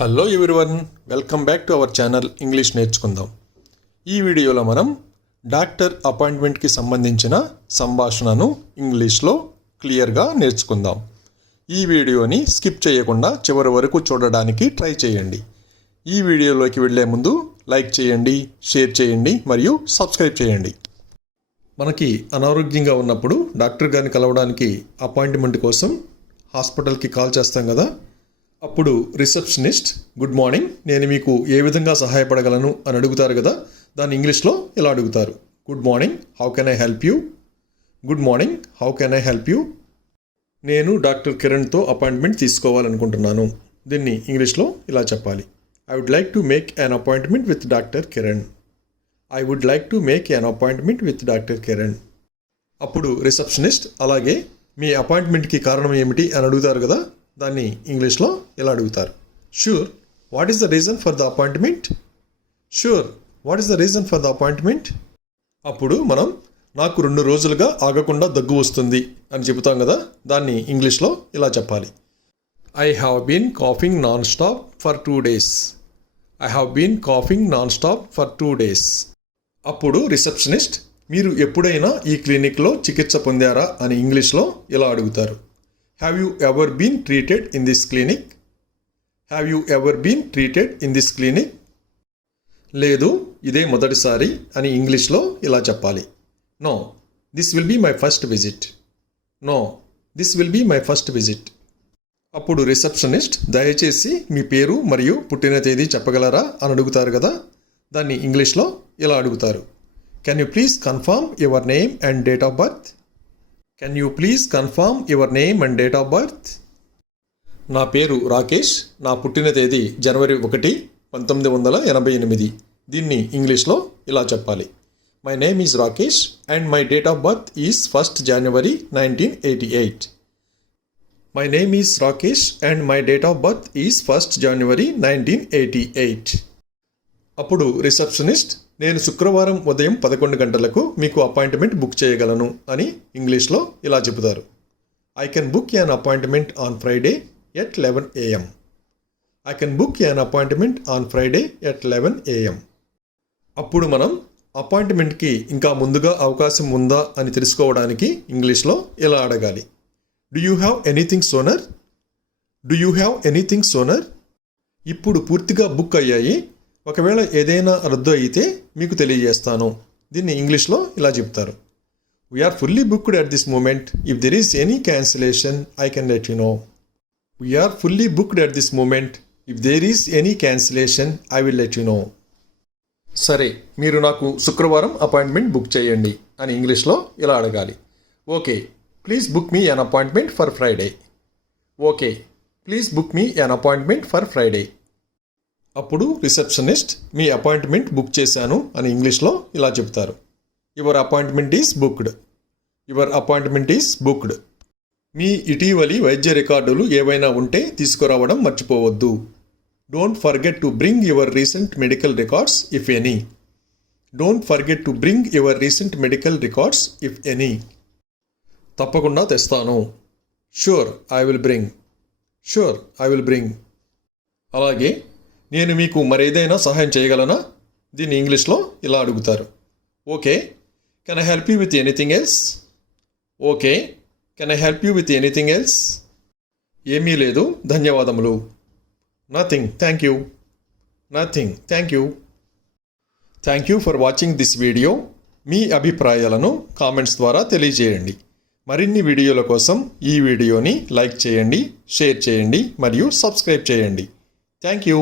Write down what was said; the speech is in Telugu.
Hello everyone, welcome back to our channel English నేర్చుకుందాం. ఈ వీడియోలో మనం డాక్టర్ అపాయింట్మెంట్కి సంబంధించిన సంభాషణను ఇంగ్లీష్లో క్లియర్గా నేర్చుకుందాం. ఈ వీడియోని స్కిప్ చేయకుండా చివరి వరకు చూడడానికి ట్రై చేయండి. ఈ వీడియోలోకి వెళ్ళే ముందు లైక్ చేయండి, షేర్ చేయండి మరియు సబ్స్క్రైబ్ చేయండి. మనకి అనారోగ్యంగా ఉన్నప్పుడు డాక్టర్ గారిని కలవడానికి అపాయింట్మెంట్ కోసం హాస్పిటల్కి కాల్ చేస్తాం కదా. అప్పుడు రిసెప్షనిస్ట్ గుడ్ మార్నింగ్, నేను మీకు ఏ విధంగా సహాయపడగలను అని అడుగుతారు కదా. దాన్ని ఇంగ్లీష్లో ఇలా అడుగుతారు, good morning, how can I help you? Good morning, how can I help you? నేను డాక్టర్ కిరణ్తో అపాయింట్మెంట్ తీసుకోవాలనుకుంటున్నాను. దీన్ని ఇంగ్లీష్లో ఇలా చెప్పాలి, I would like to make an appointment with doctor Kiran. I would like to make an appointment with doctor Kiran. అప్పుడు రిసెప్షనిస్ట్ అలాగే మీ అపాయింట్మెంట్కి కారణం ఏమిటి అని అడుగుతారు కదా. దాన్ని ఇంగ్లీష్లో ఇలా అడుగుతారు, sure, what is the reason for the appointment? Sure, what is the reason for the appointment? అప్పుడు మనం నాకు 2 రోజులుగా ఆగకుండా దగ్గు వస్తుంది అని చెబుతాం కదా. దాన్ని ఇంగ్లీష్లో ఇలా చెప్పాలి, I have been coughing non stop for 2 days. I have been coughing non stop for 2 days. అప్పుడు రిసెప్షనిస్ట్ మీరు ఎప్పుడైనా ఈ క్లినిక్లో చికిత్స పొందారా అని ఇంగ్లీష్లో ఇలా అడుగుతారు, have you ever been treated in this clinic? Have you ever been treated in this clinic? లేదు, ఇదే మొదటిసారి అని ఇంగ్లీష్లో ఇలా చెప్పాలి, no, this will be my first visit. No, this will be my first visit. అప్పుడు రిసెప్షనిస్ట్ దయచేసి మీ పేరు మరియు పుట్టిన తేదీ చెప్పగలరా అని అడుగుతారు కదా. దాన్ని ఇంగ్లీష్లో ఇలా అడుగుతారు, can you please confirm your name and date of birth? Can you please confirm your name and date of birth? నా పేరు రాకేష్, నా పుట్టిన తేదీ జనవరి 1, 1988. దీన్ని ఇంగ్లీష్లో ఇలా చెప్పాలి, my name is Rakesh and my date of birth is 1st January 1988. My name is Rakesh and my date of birth is 1st January 1988. అప్పుడు రిసెప్షనిస్ట్ నేను శుక్రవారం ఉదయం 11 గంటలకు మీకు అపాయింట్మెంట్ బుక్ చేయగలను అని ఇంగ్లీష్లో ఇలా చెబుతారు, I can book an appointment on Friday at 11 AM. I can book an appointment on Friday at 11 AM. అప్పుడు మనం అపాయింట్మెంట్కి ఇంకా ముందుగా అవకాశం ఉందా అని తెలుసుకోవడానికి ఇంగ్లీష్లో ఇలా అడగాలి, do you have anything sooner? Do you have anything sooner? ఇప్పుడు పూర్తిగా బుక్ అయ్యాయి, ఒకవేళ ఏదైనా రద్దు అయితే మీకు తెలియజేస్తాను. దీన్ని ఇంగ్లీష్లో ఇలా చెప్తారు, we're fully booked at this moment, if there is any cancellation I can let you know. We're fully booked at this moment, if there is any cancellation I will let you know. సరే, మీరు నాకు శుక్రవారం అపాయింట్మెంట్ బుక్ చేయండి అని ఇంగ్లీష్లో ఇలా అడగాలి, okay, please book me an appointment for Friday. Okay, please book me an appointment for Friday. అప్పుడు రిసెప్షనిస్ట్ మీ అపాయింట్మెంట్ బుక్ చేశాను అని ఇంగ్లీష్లో ఇలా చెప్తారు, your appointment is booked. Your appointment is booked. మీ ఇటీవలి వైద్య రికార్డులు ఏవైనా ఉంటే తీసుకురావడం మర్చిపోవద్దు. Don't forget to bring your recent medical records if any. Don't forget to bring your recent medical records if any. తప్పకుండా తెస్తాను. Sure I will bring. Sure I will bring. అలాగే నేను మీకు మరేదైనా సహాయం చేయగలనా? దీన్ని ఇంగ్లీష్లో ఇలా అడుగుతారు, okay, can I help you with anything else? Okay, can I help you with anything else? ఏమీ లేదు, ధన్యవాదములు. Nothing, thank you. Nothing, thank you. Thank you for watching this video. మీ అభిప్రాయాలను కామెంట్స్ ద్వారా తెలియజేయండి. మరిన్ని వీడియోల కోసం ఈ వీడియోని లైక్ చేయండి, షేర్ చేయండి మరియు సబ్స్క్రైబ్ చేయండి. Thank you.